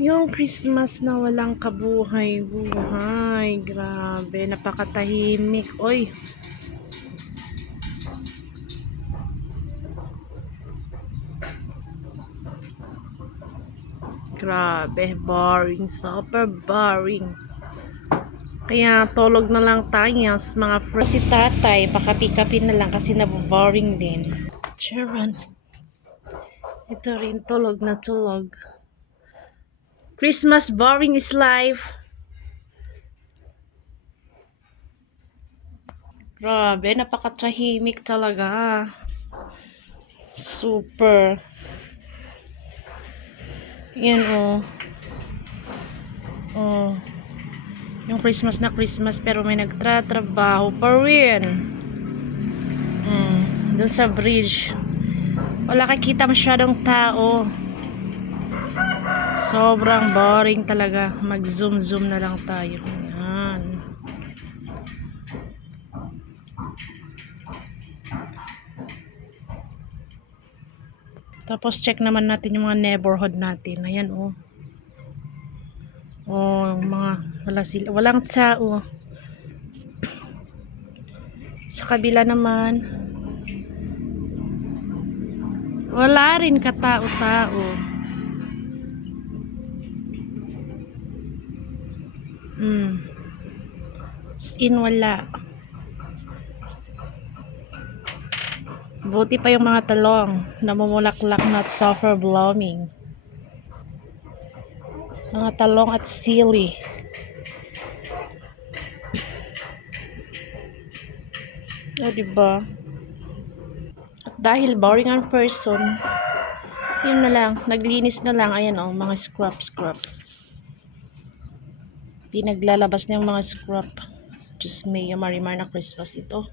Yung Christmas na walang kabuhay-buhay. Grabe, napakatahimik. Oy, grabe, boring. Super boring. Kaya tulog na lang tayo mga friends. Si tatay, pakapi-kapi na lang kasi naboboring din. Sharon. Ito rin, tulog na tulog. Christmas boring is life. Grabe, napakatahimik talaga. Super. Yan oh. Oh. Yung Christmas na Christmas pero may nagtratrabaho pa rin. Doon sa bridge. Wala kakita masyadong tao. Sobrang boring talaga. Mag-zoom na lang tayo. Yan. Tapos check naman natin yung mga neighborhood natin. Ayan oh. Oh, mga walang tao. Sa kabila naman wala rin katao-tao. As in wala. Buti pa yung mga talong namumulaklak na at suffer blooming. Mga talong at sili. O diba? At dahil boring ang person, yun na lang, naglinis na lang. Ayan o, mga scrap. Pinaglalabas na yung mga scrap. Diyos may Marimar na Christmas ito.